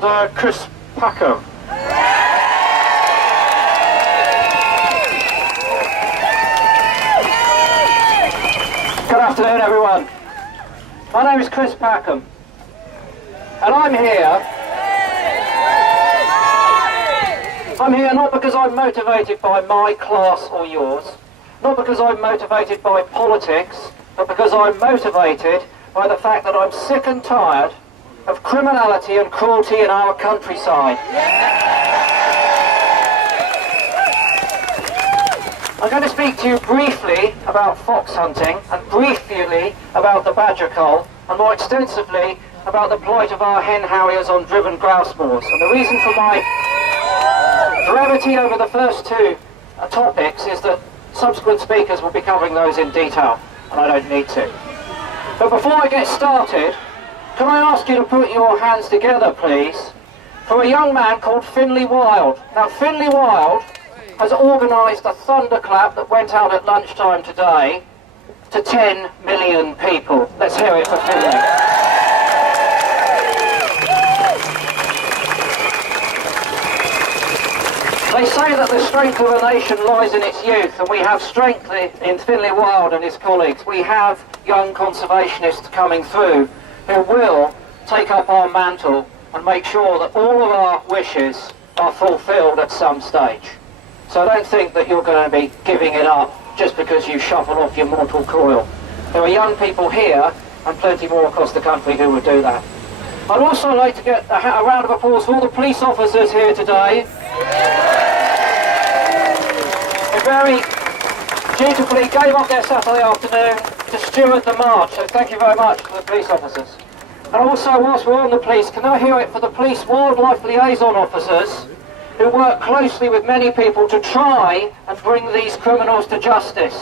called Chris Packham. Good afternoon, everyone. My name is Chris Packham, and I'm here not because I'm motivated by my class or yours, not because I'm motivated by politics, but because I'm motivated by the fact that I'm sick and tired of criminality and cruelty in our countryside. I'm going to speak to you briefly about fox hunting, and briefly about the badger cull, and more extensively about the plight of our hen harriers on driven grouse moors. And the reason for my brevity over the first two topics is that subsequent speakers will be covering those in detail, and I don't need to. But before I get started, can I ask you to put your hands together, please, for a young man called Finlay Wild. Now, Finlay Wild has organised a thunderclap that went out at lunchtime today to 10 million people. Let's hear it for Finlay. They say that the strength of a nation lies in its youth, and we have strength in Finlay Wild and his colleagues. We have young conservationists coming through who will take up our mantle and make sure that all of our wishes are fulfilled at some stage. So I don't think that you're going to be giving it up just because you shuffle off your mortal coil. There are young people here and plenty more across the country who would do that. I'd also like to get a round of applause for all the police officers here today. They very dutifully gave up their Saturday afternoon to steward the march, so thank you very much for the police officers. And also, whilst we're on the police, can I hear it for the police wildlife liaison officers who work closely with many people to try and bring these criminals to justice.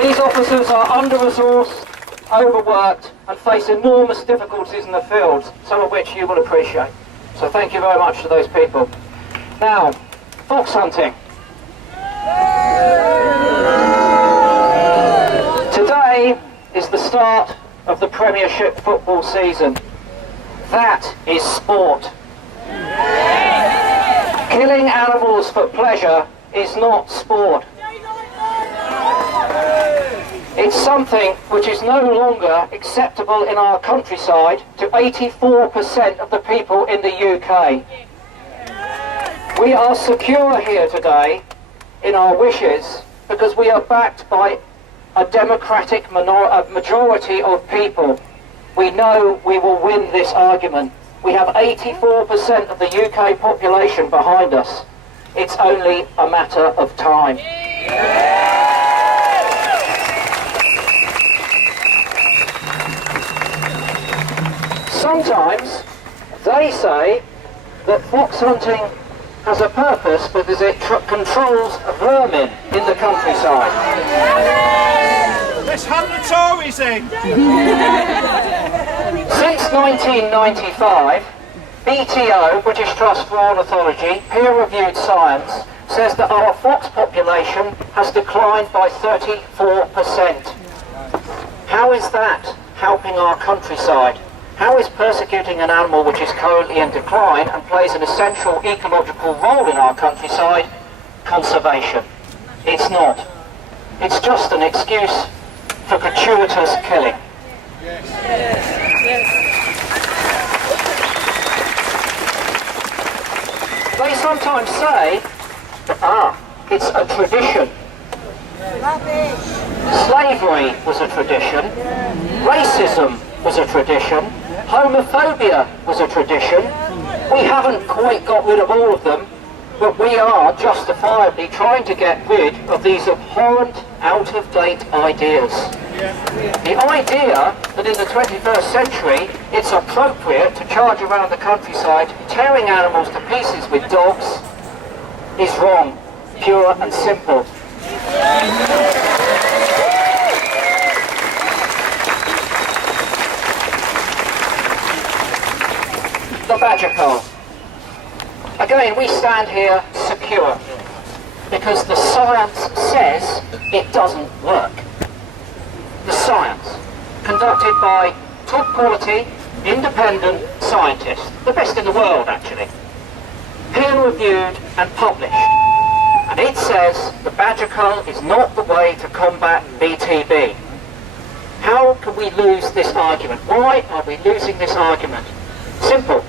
These officers are under-resourced, overworked, and face enormous difficulties in the fields, some of which you will appreciate. So thank you very much to those people. Now, fox hunting. Today is the start of the Premiership football season. That is sport. Killing animals for pleasure is not sport. It's something which is no longer acceptable in our countryside to 84% of the people in the UK. We are secure here today in our wishes because we are backed by a democratic majority of people. We know we will win this argument. We have 84% of the UK population behind us. It's only a matter of time. Sometimes they say that fox hunting has a purpose because it controls vermin in the countryside. Let's hunt the Tories in! Since 1995, BTO, British Trust for Ornithology, peer-reviewed science, says that our fox population has declined by 34%. How is that helping our countryside? How is persecuting an animal which is currently in decline and plays an essential ecological role in our countryside conservation? It's not. It's just an excuse for gratuitous killing. They sometimes say, it's a tradition. Slavery was a tradition. Racism was a tradition. Homophobia was a tradition. We haven't quite got rid of all of them, but we are justifiably trying to get rid of these abhorrent, out-of-date ideas. The idea that in the 21st century it's appropriate to charge around the countryside tearing animals to pieces with dogs is wrong, pure and simple. The badger cull. Again, we stand here secure because the science says it doesn't work. The science. conducted by top quality, independent scientists, the best in the world actually, peer-reviewed and published. And it says the badger cull is not the way to combat BTB. How can we lose this argument? Why are we losing this argument? Simple.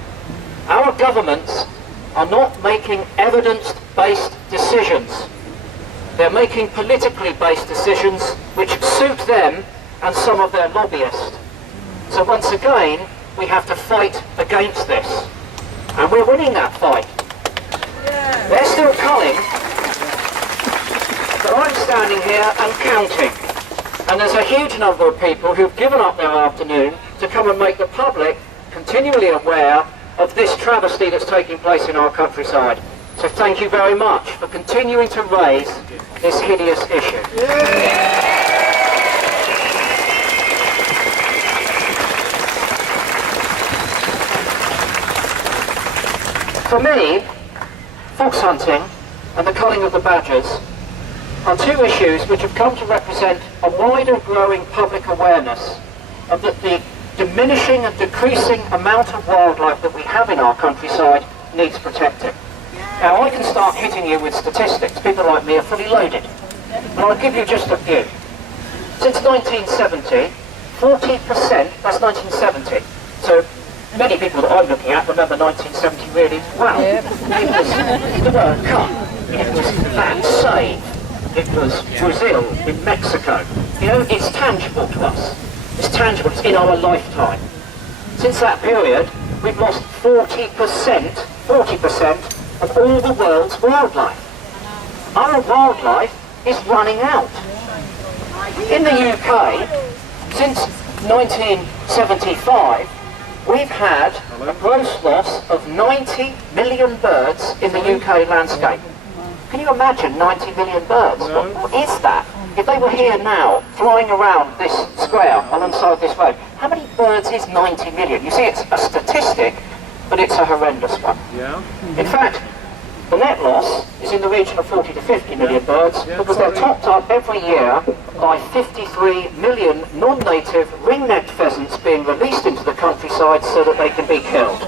Our governments are not making evidence-based decisions. They're making politically based decisions which suit them and some of their lobbyists. So once again, we have to fight against this. And we're winning that fight. They're still culling, but I'm standing here and counting. And there's a huge number of people who've given up their afternoon to come and make the public continually aware of this travesty that's taking place in our countryside. So thank you very much for continuing to raise this hideous issue. For me, fox hunting and the culling of the badgers are two issues which have come to represent a wider growing public awareness of the diminishing and decreasing amount of wildlife that we have in our countryside needs protecting. Now I can start hitting you with statistics. People like me are fully loaded. And I'll give you just a few. Since 1970, 40%, that's 1970. So many people that I'm looking at remember 1970 really well. It was the word cull. It was land save. It was Brazil in Mexico. You know, it's tangible to us. It's tangible, it's in our lifetime. Since that period, we've lost 40% of all the world's wildlife. Our wildlife is running out. In the UK, since 1975, we've had a gross loss of 90 million birds in the UK landscape. Can you imagine 90 million birds? What is that? If they were here now, flying around this square alongside this road, how many birds is 90 million? You see, it's a statistic, but it's a horrendous one. Yeah. In fact, the net loss is in the region of 40 to 50 million birds because they're topped up every year by 53 million non-native ring-necked pheasants being released into the countryside so that they can be killed.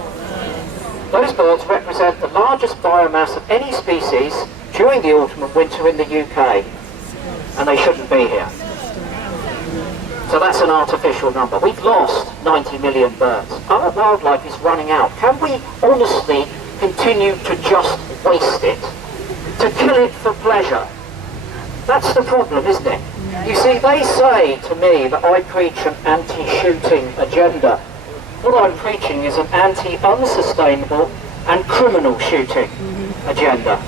Those birds represent the largest biomass of any species during the autumn and winter in the UK, and they shouldn't be here. So that's an artificial number. We've lost 90 million birds. Our wildlife is running out. Can we honestly continue to just waste it? To kill it for pleasure? That's the problem, isn't it? You see, they say to me that I preach an anti-shooting agenda. What I'm preaching is an anti-unsustainable and criminal shooting agenda.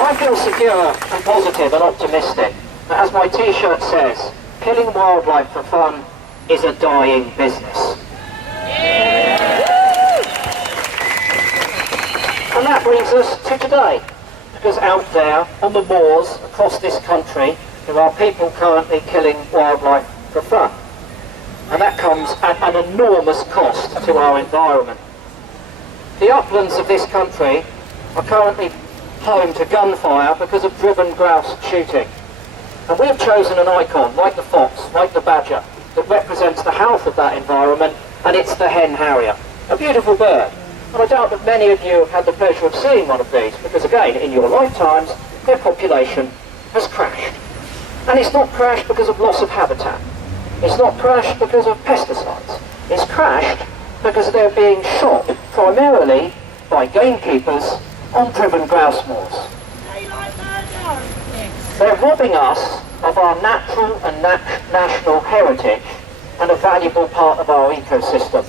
I feel secure and positive and optimistic that, as my t-shirt says, killing wildlife for fun is a dying business. And that brings us to today, because out there on the moors across this country there are people currently killing wildlife for fun. And that comes at an enormous cost to our environment. The uplands of this country are currently home to gunfire because of driven grouse shooting. And we've chosen an icon, like the fox, like the badger, that represents the health of that environment, and it's the hen harrier. A beautiful bird. And I doubt that many of you have had the pleasure of seeing one of these, because again, in your lifetimes, their population has crashed. And it's not crashed because of loss of habitat. It's not crashed because of pesticides. It's crashed because they're being shot primarily by gamekeepers on driven grouse moors. They're robbing us of our natural and national heritage and a valuable part of our ecosystem.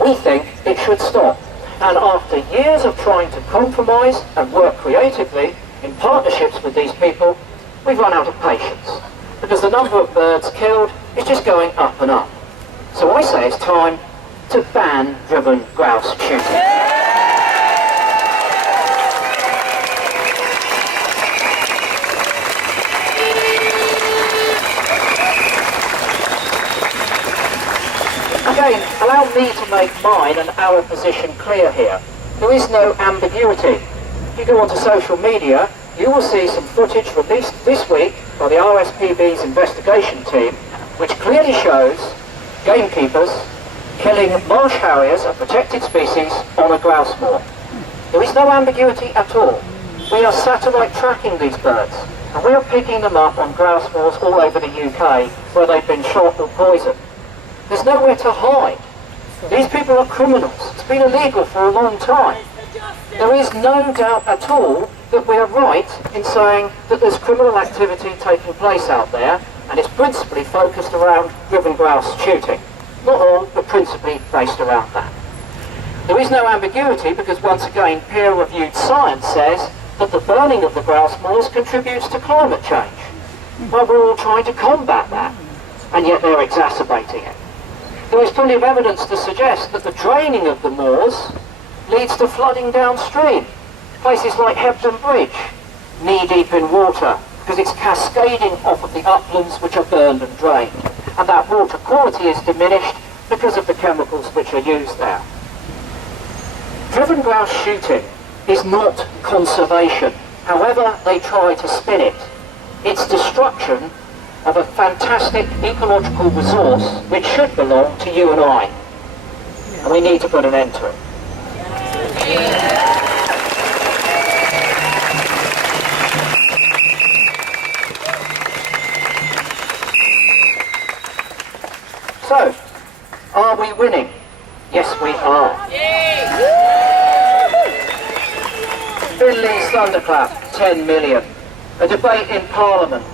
We think it should stop. And after years of trying to compromise and work creatively in partnerships with these people, we've run out of patience, because the number of birds killed is just going up and up. So I say it's time to ban driven grouse shooting. Again, allow me to make mine and our position clear here. There is no ambiguity. you go onto social media, you will see some footage released this week by the RSPB's investigation team, which clearly shows gamekeepers killing marsh harriers, a protected species, on a grouse moor. There is no ambiguity at all. We are satellite tracking these birds, and we are picking them up on grouse moors all over the UK where they've been shot or poisoned. There's nowhere to hide. These people are criminals. It's been illegal for a long time. There is no doubt at all that we are right in saying that there's criminal activity taking place out there, and it's principally focused around driven grouse shooting. Not all, but principally based around that. There is no ambiguity because, once again, peer-reviewed science says that the burning of the grouse moors contributes to climate change. Well, we're all trying to combat that, and yet they're exacerbating it. There is plenty of evidence to suggest that the draining of the moors leads to flooding downstream. Places like Hebden Bridge, knee-deep in water, because it's cascading off of the uplands which are burned and drained. And that water quality is diminished because of the chemicals which are used there. Driven grouse shooting is not conservation, however they try to spin it. It's destruction of a fantastic ecological resource which should belong to you and I. And we need to put an end to it. So, are we winning? Yes, we are. Finley's thunderclap, 10 million. A debate in Parliament.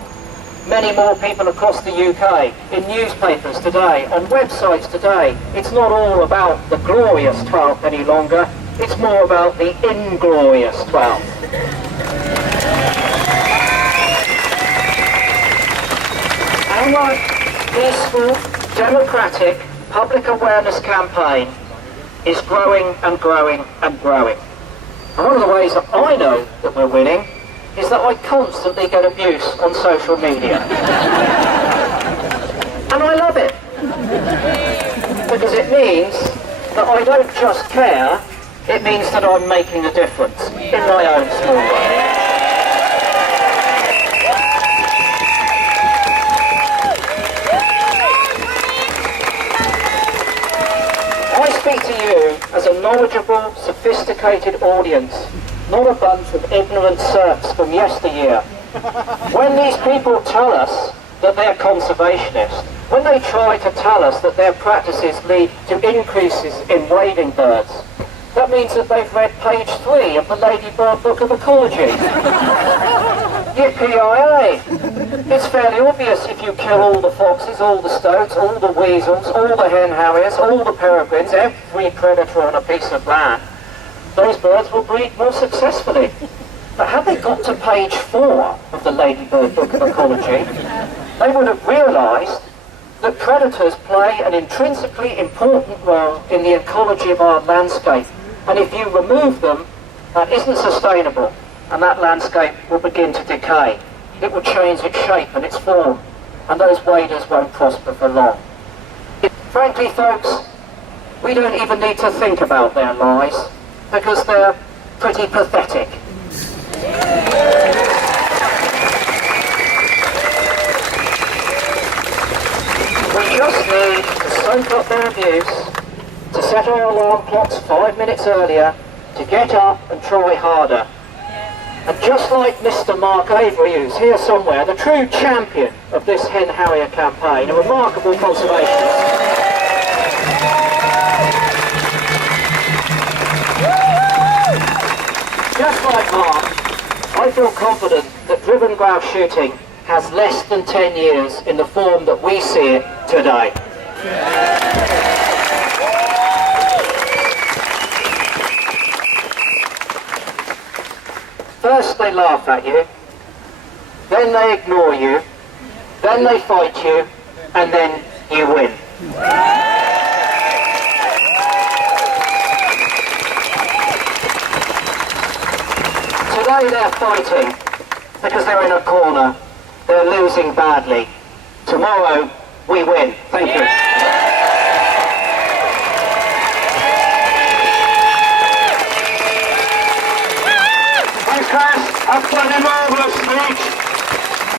Many more people across the UK, in newspapers today, on websites today. It's not all about the glorious 12th any longer. It's more about the inglorious 12th. Our peaceful, democratic public awareness campaign is growing and growing and growing. And one of the ways that I know that we're winning is that I constantly get abuse on social media. And I love it. Because it means that I don't just care, it means that I'm making a difference in my own small way. I speak to you as a knowledgeable, sophisticated audience, not a bunch of ignorant serfs from yesteryear. When these people tell us that they're conservationists, when they try to tell us that their practices lead to increases in wading birds, that means that they've read page 3 of the Ladybird Book of Ecology. Yippee-yi-yi! It's fairly obvious if you kill all the foxes, all the stoats, all the weasels, all the hen harriers, all the peregrines, every predator on a piece of land, those birds will breed more successfully. But had they got to page 4 of the Ladybird Book of Ecology, they would have realised that predators play an intrinsically important role in the ecology of our landscape. And if you remove them, that isn't sustainable, and that landscape will begin to decay. It will change its shape and its form, and those waders won't prosper for long. Frankly, folks, we don't even need to think about their lies, because they're pretty pathetic. We just need to soak up their abuse, to set our alarm clocks 5 minutes earlier, to get up and try harder. And just like Mr. Mark Avery, who's here somewhere, the true champion of this hen harrier campaign, a remarkable conservationist, just like Mark, I feel confident that driven grouse shooting has less than 10 years in the form that we see it today. First they laugh at you, then they ignore you, then they fight you, and then you win. Today they're fighting because they're in a corner. They're losing badly. Tomorrow we win. Thank you.